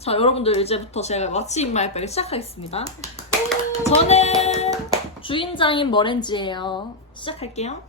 자, 여러분들 이제부터 제가 왓츠 인 마이백을 시작하겠습니다. 저는 주인장인 머렌지예요. 시작할게요.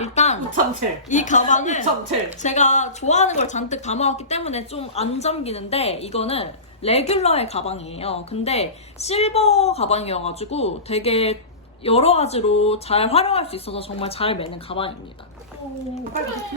일단 전체. 이 가방을 전체. 제가 좋아하는 걸 잔뜩 담아왔기 때문에 좀 안 잠기는데 이거는 레귤러의 가방이에요. 근데 실버 가방이어가지고 되게 여러 가지로 잘 활용할 수 있어서 정말 잘 매는 가방입니다.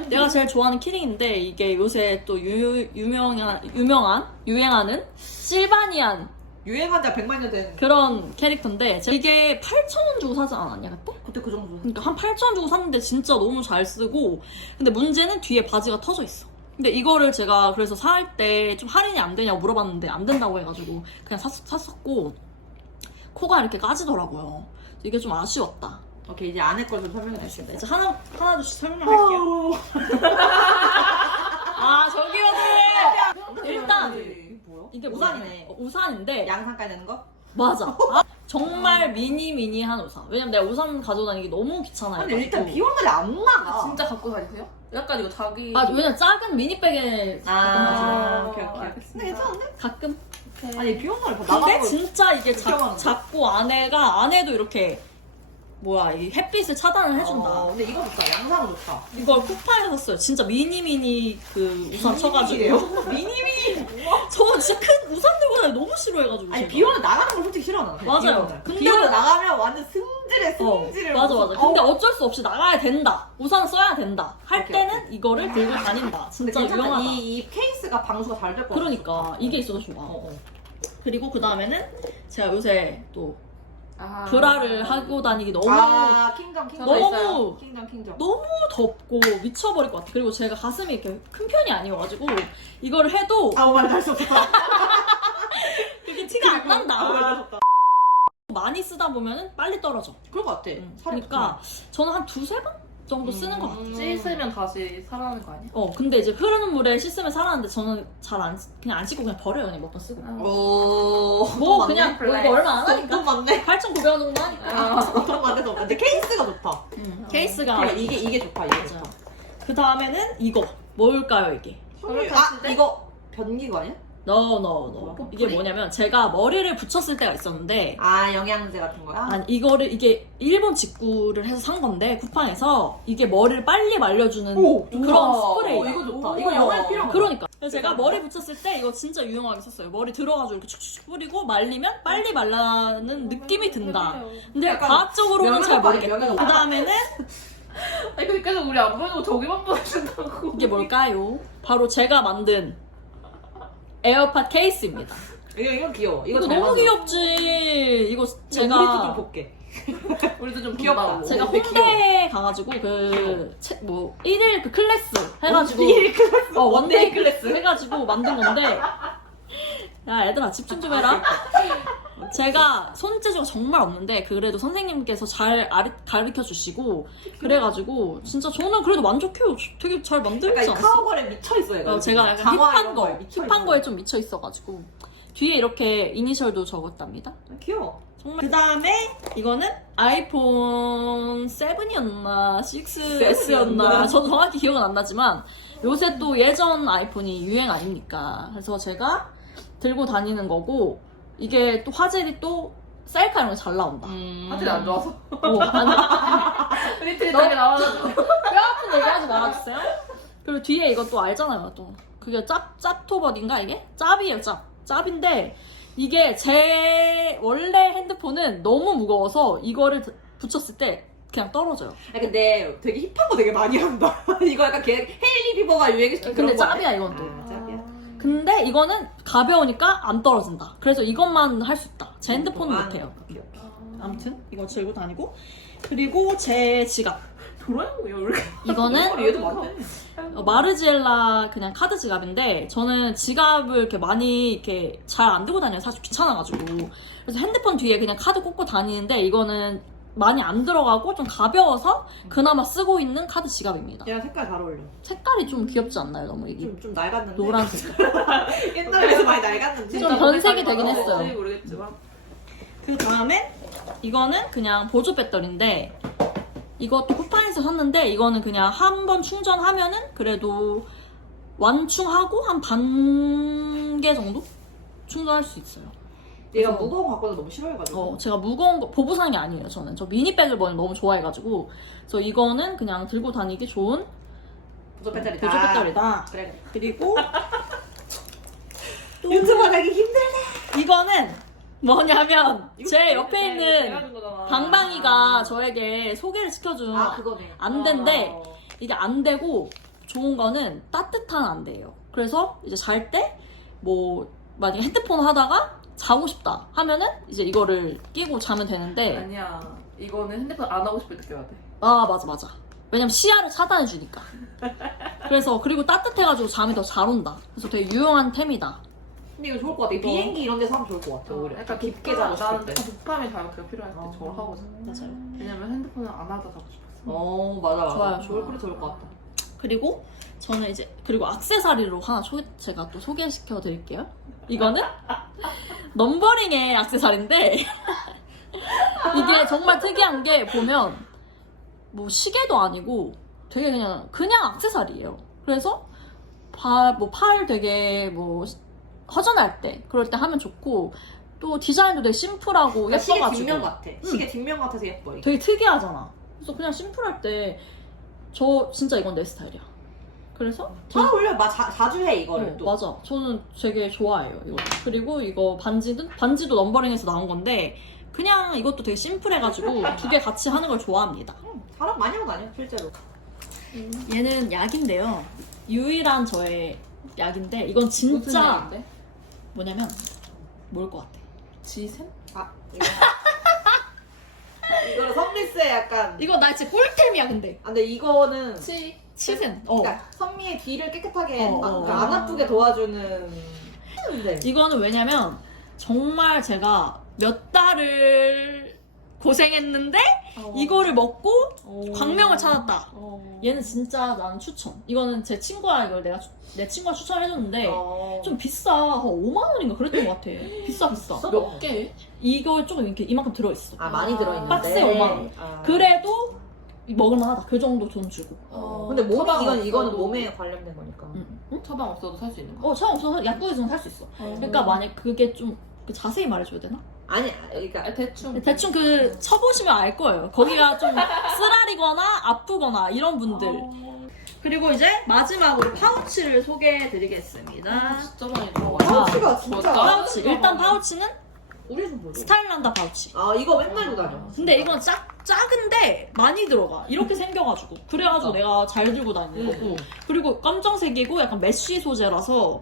내가 제일 좋아하는 키링인데 이게 요새 또 유, 유명한 유명한 유행하는 실바니안 유행한 지 100만 년 된. 그런 캐릭터인데 제가 이게 8,000원 주고 사지 않았냐 그때? 그때 그 정도. 그러니까 한 8,000원 주고 샀는데 진짜 너무 잘 쓰고 근데 문제는 뒤에 바지가 터져 있어. 근데 이거를 제가 그래서 살 때 좀 할인이 안 되냐고 물어봤는데 안 된다고 해가지고 그냥 샀, 샀었고 코가 이렇게 까지더라고요. 이게 좀 아쉬웠다. 오케이 이제 안에 걸좀 설명해. 알겠습니다. 이제 하나 하나씩 설명할게요. 아 저기요들 일단 뭐야? 이게 우산이네. 뭐냐? 어, 우산인데 양산까지 내는 거? 맞아. 아, 정말 미니 미니한 우산. 왜냐면 내가 우산 가져다니기 너무 귀찮아요. 아니 일단 비 오는 날이 안 나가. 진짜 갖고 다니세요? 약간 이거 자기 아 왜냐 면 작은 미니백에 아, 아, 오케이 오케이. 알겠습니다. 근데 괜찮은데? 가끔. 아니 비 오는 날이 근데 나가고. 진짜 이게 작, 작고 안에가 안에도 이렇게 뭐야 이 햇빛을 차단을 해준다. 어, 근데 이거 좋다. 양산은 좋다. 이걸 쿠파에서 샀어요. 진짜 미니 미니 그 우산 쳐가지고. 미니미니. 저 진짜 큰 우산 들고 다니 너무 싫어해가지고. 아니 제가. 비 오는 나가는 걸 솔직히 싫어하나? 맞아요. 근데 근데- 비 오는 나가면 완전 승질에 어, 승질을. 맞아 막 맞아. 써. 근데 어, 어쩔 수 없이 나가야 된다. 우산 써야 된다. 할 오케이, 때는 이거를 들고 다닌다. 근데 진짜. 유용하다. 이, 이 케이스가 방수가 잘될 거. 그러니까 이게 있어서 좋아. 어, 어. 그리고 그 다음에는 제가 요새 또 아. 브라를 하고 다니기 너무 아 킹정 킹정. 너무 있어요. 킹정 킹정. 너무 덥고 미쳐버릴 것 같아. 그리고 제가 가슴이 이렇게 큰 편이 아니어가지고 이거를 해도 아무 말도 할수 없다. 그게 티가 안 아무 난다. 말도 할수 없다. 많이 쓰다 보면은 빨리 떨어져. 그럴 것 같아. 응. 살이 그러니까 저는 한 두세 번 정도 쓰는 것 같아. 음. 씻으면 다시 살아나는 거 아니야? 어, 근데 이제 흐르는 물에 씻으면 살아나는데 저는 잘 안, 그냥 안 씻고 그냥 버려요. 그냥 몇 번 쓰고. 오. 뭐 돈 그냥 많네. 뭐 이거 얼마 안 하니까. 돈 많네. 8,900원 정도 하니까. 아. 돈 많네 돈. 근데 케이스가 좋다. 음, 케이스가. 그래, 이게 이게 좋다. 이게 맞아요. 좋다. 그 다음에는 이거. 뭘까요, 이게? 아? 이거 변기거 아니야? No, no, no. 뭐야? 이게 뭐냐면 제가 머리를 붙였을 때가 있었는데 아 영양제 같은 거야? 아니 이거를 이게 일본 직구를 해서 산 건데 쿠팡에서 이게 머리를 빨리 말려주는 오, 그런 우와. 스프레이. 어, 이거 좋다. 오, 이거 영양에 필요한 거야. 그러니까 그래서 제가 머리 붙였을 때 이거 진짜 유용하게 썼어요. 머리 들어가지고 이렇게 축축 뿌리고 말리면 빨리 말라는 느낌이 든다. 근데 약간 과학적으로는 잘 명예롭다, 모르겠고 그 명예롭다. 다음에는 아니 계속 우리 안 보이고 저기만 보여준다고 이게 뭘까요? 바로 제가 만든 에어팟 케이스입니다. 이거 이거 귀여워. 이거 이거 잘 너무. 귀엽지. 이거 우리도 좀 볼게. 우리도 좀 귀엽다. 제가 홍대에 가가지고 그, 책, 뭐, 1일 그 클래스 해가지고. 일 클래스. 어, 원데이 클래스 해가지고 만든 건데. 야, 얘들아, 집중 좀 해라. 제가 손재주가 정말 없는데, 그래도 선생님께서 잘 가르쳐 주시고, 그래가지고, 진짜 저는 그래도 만족해요. 되게 잘 만들지 않았어? 카우벌에 미쳐 있어 얘가. 어, 제가 약간 힙한 거, 힙한. 거에 좀 미쳐 있어가지고. 뒤에 이렇게 이니셜도 적었답니다. 귀여워. 정말. 그 다음에 이거는 아이폰 7이었나 6S였나 저도 정확히 기억은 안 나지만 요새 또 예전 아이폰이 유행 아닙니까? 그래서 제가 들고 다니는 거고 이게 또 화질이 또 셀카 이런 거잘 나온다. 음. 화질이 안 좋아서 어, 아니, 리트리트하게 나와가지고 뼈 아픈 얘기하지 말아주세요. 그리고 뒤에 이거 또 알잖아요, 또. 그게 짭, 짭토버인가 이게? 짭이에요, 짭. 짭인데, 이게 제 원래 핸드폰은 너무 무거워서 이거를 붙였을 때 그냥 떨어져요. 아 근데 되게 힙한 거 되게 많이 한다. 이거 약간 걔 헤일리 비버가 유행시킨 근데 그런 거 짭이야? 이건 또. 아. 근데 이거는 가벼우니까 안 떨어진다. 그래서 이것만 할 수 있다. 제 핸드폰은 아, 못해요. 오케이, 오케이. 아무튼 이거 들고 다니고. 그리고 제 지갑. 돌아요 왜 이렇게 이거는 얘도 많네. 어, 마르지엘라 그냥 카드 지갑인데 저는 지갑을 이렇게 많이 이렇게 잘 안 들고 다녀요. 사실 귀찮아가지고. 그래서 핸드폰 뒤에 그냥 카드 꽂고 다니는데 이거는 많이 안 들어가고 좀 가벼워서 그나마 쓰고 있는 카드 지갑입니다. 얘랑 색깔 잘 어울려. 색깔이 좀 귀엽지 않나요? 너무 이게 좀, 좀 낡았는데. 노란색. 옛날에 비해서 많이 낡았는데. 좀 변색이 되긴 했어요. 뭔지 모르겠지만 그 다음에 이거는 그냥 보조 배터리인데 이것도 쿠팡에서 샀는데 이거는 그냥 한 번 충전하면은 그래도 완충하고 한 반 개 정도 충전할 수 있어요. 내가 그래서- 무거운 거 갖고 너무 싫어해가지고. 어, 제가 무거운 거 보부 사는 게 아니에요. 저는 저 미니백을 너무 좋아해가지고 그래서 이거는 그냥 들고 다니기 좋은 보조 배터리다. 보조 배터리다. 그래. 그리고 유튜브 하기 힘들네. 이거는 뭐냐면 제 네, 옆에 있는 방방이가 저에게 소개를 시켜준 아 그거네. 안 된대. 어. 이게 안 되고 좋은 거는 따뜻한 안 돼요. 그래서 이제 잘 때 뭐 만약에 핸드폰 하다가 자고 싶다 하면은 이제 이거를 끼고 자면 되는데 아니야. 이거는 핸드폰 안 하고 싶을 때 껴야 돼. 아 맞아 맞아. 왜냐면 시야를 차단해 주니까. 그래서 그리고 따뜻해가지고 잠이 더 잘 온다. 그래서 되게 유용한 템이다. 근데 이거 좋을 것 같아. 이거- 비행기 이런 데서 하면 좋을 것 같아. 오히려. 약간 깊게 자고 난 싶을 때. 독감이 자극가 필요할 때 어. 저걸 하고 자. 맞아요. 왜냐면 핸드폰을 안 하다 자고 싶었어. 어 맞아 맞아. 좋아요, 좋을. 그래 좋을 것 같다. 그리고 저는 이제 그리고 악세사리로 하나 소- 제가 또 소개시켜 드릴게요. 이거는 넘버링의 악세사리인데 이게 정말 특이한 게 보면 뭐 시계도 아니고 되게 그냥 그냥 악세사리예요. 그래서 뭐팔 되게 뭐 허전할 때 그럴 때 하면 좋고 또 디자인도 되게 심플하고 그러니까 시계 예뻐가지고 뒷면 같아. 시계 뒷면 같아서 예뻐. 이게. 되게 특이하잖아. 그래서 그냥 심플할 때 저 진짜 이건 내 스타일이야. 그래서 잘 어울려. 마, 자, 자주 해 이거를 어, 또. 맞아. 저는 되게 좋아해요, 이거. 그리고 이거 반지는, 반지도 넘버링에서 나온 건데, 그냥 이것도 되게 심플해가지고 두 개 같이 하는 걸 좋아합니다. 응, 자랑 많이 하고 다녀 실제로. 얘는 약인데요. 유일한 저의 약인데, 이건 진짜? 뭐냐면, 뭘 것 같아. 지샘? 아 이거. 이거는 선미스의 약간. 이거 나 진짜 꿀템이야, 근데. 아, 근데 이거는 치. 치센. 어. 그러니까 선미의 뒤를 깨끗하게 어, 아, 어. 그러니까 안 아프게 도와주는. 근데 이거는 왜냐면, 정말 제가 몇 달을 고생했는데, 이거를 먹고 광명을 찾았다. 어. 얘는 진짜 나는 추천. 이거는 제 친구야 이걸 내가 추- 내 친구가 추천해줬는데 어. 좀 비싸. 한 5만 원인가 그랬던 것 같아. 비싸 비싸. 몇 개? 이거 조금 이렇게 이만큼 들어있어. 아 많이 들어있는데. 박스에 오만 원. 아. 그래도 먹을만하다. 그 정도 돈 주고. 어. 근데 몸이 처방 이건 이거는 없어도- 몸에 관련된 거니까. 응. 응? 처방 없어도 살 수 있는 거. 어 처음 없어서 약국에서는 살 수 있어. 그러니까 만약 그게 좀그 자세히 말해줘야 되나? 아니 그러니까 아, 대충. 대충 그 쳐보시면 알 거예요. 거기가 좀 쓰라리거나 아프거나 이런 분들. 어. 그리고 이제 마지막으로 파우치를 소개해드리겠습니다. 아, 진짜 많이 들어가. 파우치가 진짜. 파우치. 일단 파우치는 우리 좀 보자. 스타일란다 파우치. 아 이거 맨날 들고 다녀. 근데 이건 작, 작은데 많이 들어가. 이렇게 생겨가지고. 그래가지고 내가 잘 들고 다니는 거고. 그리고 검정색이고 약간 메쉬 소재라서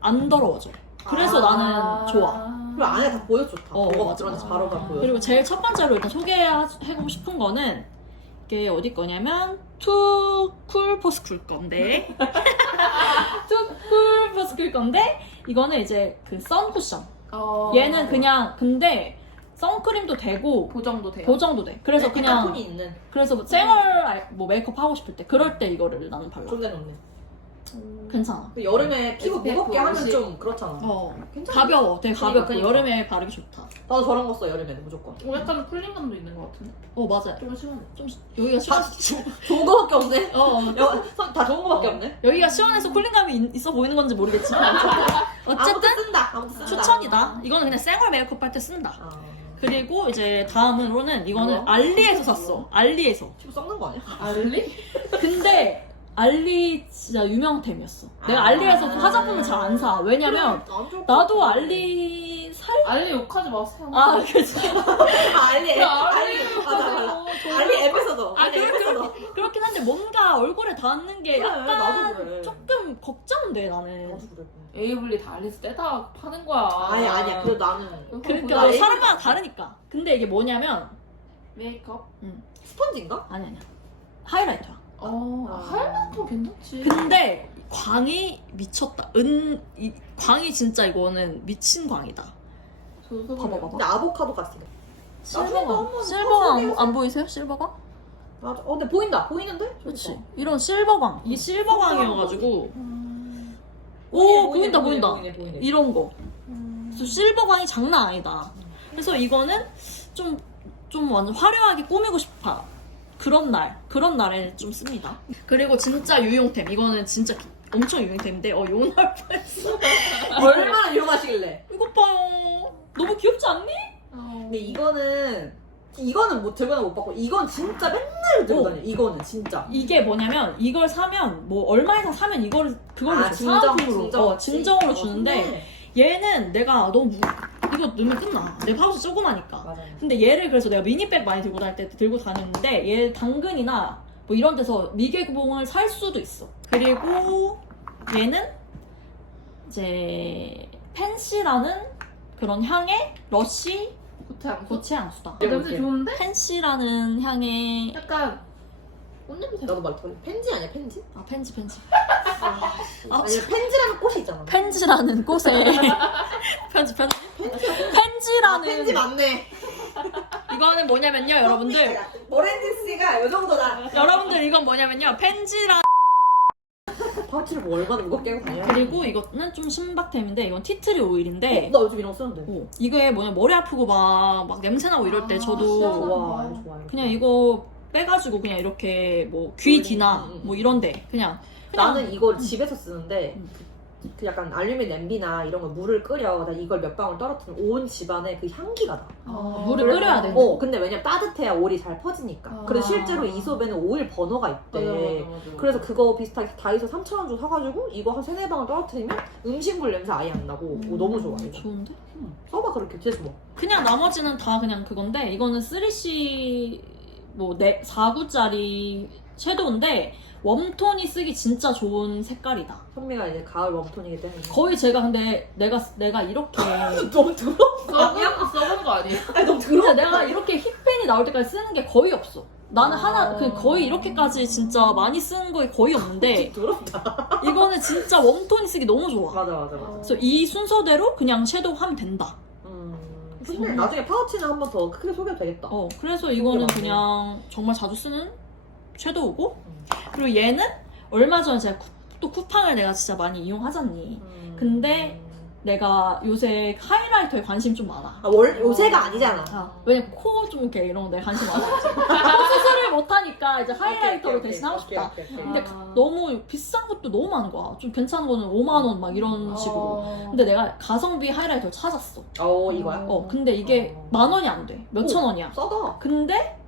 안 더러워져. 그래서 아. 나는 좋아. 그리고 안에 다 보여 좋다. 어, 뭐가 맞아, 맞아. 바로 다 보여. 그리고 제일 첫 번째로 일단 소개하고 싶은 거는 이게 어디 거냐면 투쿨 포스쿨 건데 투쿨 포스쿨 건데 이거는 이제 그 선쿠션 어. 얘는 그냥 근데 선크림도 되고 보정도 돼요. 보정도 돼 그래서 그냥 톤이 있는. 그래서 뭐 쌩얼 알- 뭐 메이크업 하고 싶을 때 그럴 때 이거를 나는 발라 좋네 좋네. 괜찮아 그 여름에 피부 SPF 무겁게 하면 50. 좀 그렇잖아. 어 괜찮아. 가벼워 되게 그러니까, 그러니까. 여름에 바르기 좋다 나도 저런 거 써 여름에는 무조건. 어, 약간 쿨링감도 있는 것 같은데. 어 맞아요 좀 시원해. 좀 여기가 다 시원 좋은 거밖에 없네. 어, 어. 여- 선- 다 좋은 거밖에 없네. 여기가 시원해서 쿨링감이 있- 있어 보이는 건지 모르겠지만 어쨌든 아무튼 쓴다. 아무튼 쓴다. 추천이다. 이거는 그냥 생얼 메이크업 할 때 쓴다. 아, 그리고 이제 다음으로는 이거는 뭐야? 알리에서 샀어. 알리에서. 피부 썩는 거 아니야? 알리? 근데 알리 진짜 유명템이었어. 내가 아. 알리에서 화장품을 잘 안 사. 왜냐면 나도. 알리 살? 알리 욕하지 마세요. 아, 그치. 아, 알리 알리 알리 맞아 맞아. 욕하세요. 알리 앱에서도. 아, 알리 앱에서도. 그렇, 그렇긴 한데 뭔가 얼굴에 닿는 게 그래, 약간 나도 그래. 조금 걱정돼, 나는. 나도. 에이블리 다 알리에서 떼다 파는 거야. 아니 아니야. 그래도 나는 그러니까 나 에이- 사람마다 다르니까. 근데 이게 뭐냐면, 메이크업? 스펀지인가? 아니, 아니야. 하이라이터야. 어, 아. 하이라이터 괜찮지. 근데 광이 미쳤다. 은, 이, 광이 진짜 이거는 미친 광이다. 저도 봐봐, 봐봐. 근데 아보카도 같아. 실버가 실버가 안. 안 보이세요? 실버가? 맞아. 어 근데 보인다. 보이는데? 그렇지. 이런 실버광. 이 실버광이어가지고 보이네, 오 보이네, 보인다 보이네, 보인다. 보이네, 보이네. 이런 거. 음. 그래서 실버광이 장난 아니다. 그래서 이거는 좀 좀 완전 화려하게 꾸미고 싶다. 그런 날 그런 날에 좀 씁니다. 그리고 진짜 유용템 이거는 진짜 엄청 유행템인데 어 이거 나올 뻔했어. 얼마나 유용하시길래. 이것 봐요. 너무 귀엽지 않니? 근데 이거는 이거는 뭐 들고 다못 받고 이건 진짜 맨날 들고 어. 다녀. 이거는 진짜. 이게 뭐냐면 이걸 사면 뭐 얼마 이상 사면 이걸 그걸로 아, 줘. 진정, 사은품으로 진정. 어, 진정으로 어, 주는데 얘는 내가 너무 무... 이거 넣으면 끝나. 내 파우치 조그마니까. 맞아. 근데 얘를 그래서 내가 미니백 많이 들고 다닐 때 들고 다녔는데 얘 당근이나 뭐 이런 데서 미개봉을 살 수도 있어. 그리고 얘는 이제 펜시라는 그런 향의 러쉬 고체 안 고. 고체 향수다. 냄새 좋은데? 펜시라는 향의 약간 꽃 냄새. 나도 말했 펜지 아니야 펜지? 아 펜지 펜지 아, 아, 아니 펜지라는 꽃이 있잖아. 펜지라는 꽃에 펜지 펜지 펜지라는 펜지 맞네. 이거는 뭐냐면요 여러분들 오렌지 씨가 요 정도다. 여러분들 이건 뭐냐면요 펜지라 파우치를 뭐 얼마나 무겁게 하고 다녀? 그리고 이거는 좀 신박템인데 이건 티트리 오일인데 어, 나 요즘 이런 거 쓰는데. 어, 이게 뭐냐 머리 아프고 막, 막 냄새나고 이럴 때 아, 저도 시원하다. 좋아, 좋아. 그냥 이거 빼가지고 그냥 이렇게 뭐귀 뒤나 음, 음. 뭐 이런데 그냥, 그냥 나는 이걸 집에서 쓰는데 음. 그 약간 알루미늄 냄비나 이런 거 물을 끓여 나 이걸 몇 방울 떨어뜨리면 온 집안에 그 향기가 나. 아, 물을 그래? 끓여야 돼. 어 근데 왜냐면 따뜻해야 오일이 잘 퍼지니까. 아. 그래서 실제로 이솝에는 오일 버너가 있대. 맞아, 맞아, 맞아. 그래서 그거 비슷하게 다이소 3,000원 주고 사가지고 이거 한 세네 방울 떨어뜨리면 음식물 냄새 아예 안 나고 오, 너무 좋아 이거. 좋은데? 써봐 그렇게 진짜 좋아. 그냥 나머지는 다 그냥 그건데 이거는 3C 뭐 4, 4구짜리 섀도우인데 웜톤이 쓰기 진짜 좋은 색깔이다. 현미가 이제 가을 웜톤이기 때문에. 거의 제가 근데 내가 내가 이렇게 너무 더러워. 썩은 썩은 거 아니에요? 아니 너무 근데 내가 이렇게 힙펜이 나올 때까지 쓰는 게 거의 없어. 나는 하나 그 거의 이렇게까지 진짜 많이 쓰는 거에 거의 없는데 더럽다. 이거는 진짜 웜톤이 쓰기 너무 좋아. 맞아 맞아 맞아. 그래서 이 순서대로 그냥 섀도우 하면 된다. 음. 정말. 나중에 파우치는 한 번 더 크게 소개해도 되겠다. 어, 그래서 이거는. 그냥 정말 자주 쓰는 섀도우고 음. 그리고 얘는 얼마 전에 제가 쿠- 또 쿠팡을 내가 진짜 많이 이용하잖니. 음. 근데 내가 요새 하이라이터에 관심 좀 많아. 아, 월 요새가 아니잖아. 아, 왜냐면 코좀 이렇게 이런 데 관심 많아. 코 수술을 못 하니까 이제 하이라이터로 오케이, 오케이, 대신 하고 오케이, 싶다. 오케이, 오케이. 근데 아. 너무 비싼 것도 너무 많은 거야. 좀 괜찮은 거는 5만 원 막 이런 식으로. 어. 근데 내가 가성비 하이라이터를 찾았어. 어 이거야? 어, 근데 이게 어. 만 원이 안 돼. 몇천 원이야. 써다. 근데,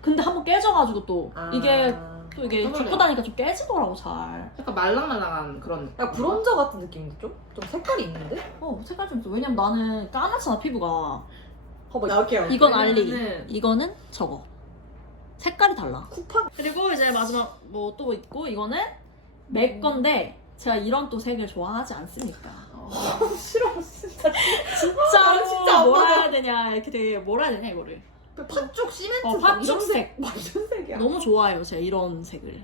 근데 한번 깨져가지고 또, 아. 이게 또 이게 그러네. 갖고 다니까 좀 깨지더라고, 잘. 약간 말랑말랑한 그런. 약간 브론저 같은 느낌인데 좀? 좀 색깔이 있는데? 어, 색깔 좀 있어. 왜냐면 나는 까맣잖아, 피부가. 봐봐 이렇게 이건 알리. 왜냐면은- 이거는 저거. 색깔이 달라. 쿠팡 그리고 이제 마지막 뭐 또 있고, 이거는 맥 건데, 제가 이런 또 색을 좋아하지 않습니까? 어. 싫어 진짜 진짜, 아, 진짜 안 뭐라. 해야 되냐, 이렇게 되게 뭐라 해야 되냐, 이거를. 그 팥죽 시멘트 어, 막 팥죽 이런 색. 완전 색이야 너무 좋아해요, 제가 이런 색을.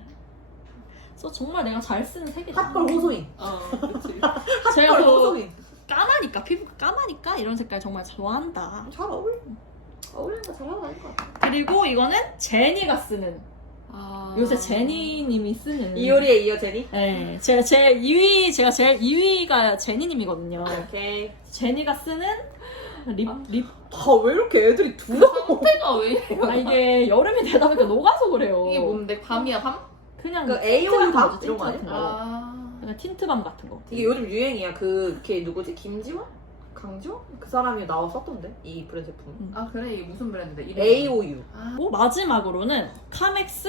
그래서 정말 내가 잘 쓰는 색이다. 핫걸 호소인 어, 그치. 제가 핫걸 또 호소인 까마니까 피부가 까마니까 이런 색깔 정말 좋아한다. 잘 어울려 어울리는 거 잘하고 다닐 것 같아 그리고 이거는 제니가 쓰는 아. 요새 제니님이 쓰는 이효리에 이어 제니? 네, 제가 제 2위 제가 제일 2위가 제니님이거든요. 오케이 제니가 쓰는 립 립. 다 왜 이렇게 애들이 두려워 상태가 왜 이래요? 아 이게 여름이 되다 보니까 녹아서 그래요. 이게 뭔데? 밤이야 밤? 그냥 그 AOU 틴트밤 밥 이런 거? 같은 거. 아. 그냥 틴트밤 같은 거. 이게 요즘 유행이야 그 걔 누구지? 김지원? 강지원? 그 사람이 나와 썼던데 이 브랜드 제품 아 그래 이게 무슨 브랜드인데? 이름이? AOU 아. 그리고 마지막으로는 카맥스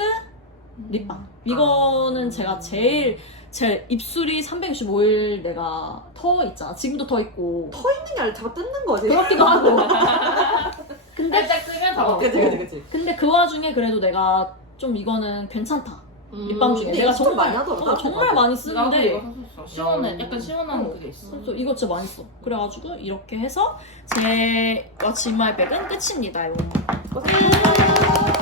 립밤. 이거는 아. 제가 제일 제 입술이 365일 내가 터 있잖아. 지금도 터 있고. 있는 게 자꾸 뜯는 거지 그렇기도 하고. 근데 살짝 쓰면 다 어. 그치 그치 그치 근데 그 와중에 그래도 내가 좀 이거는 괜찮다. 립밤 중에 근데 내가 이거 좀 정말 많이 하더라 어, 정말 많이 나도 쓰는데 이거 샀었어. 시원해. 약간 시원한 어. 그게 있어. 또 이거 진짜 많이 써. 그래가지고 이렇게 해서 제 왓츠 인마이 백은 끝입니다. 여러분. 고생하셨습니다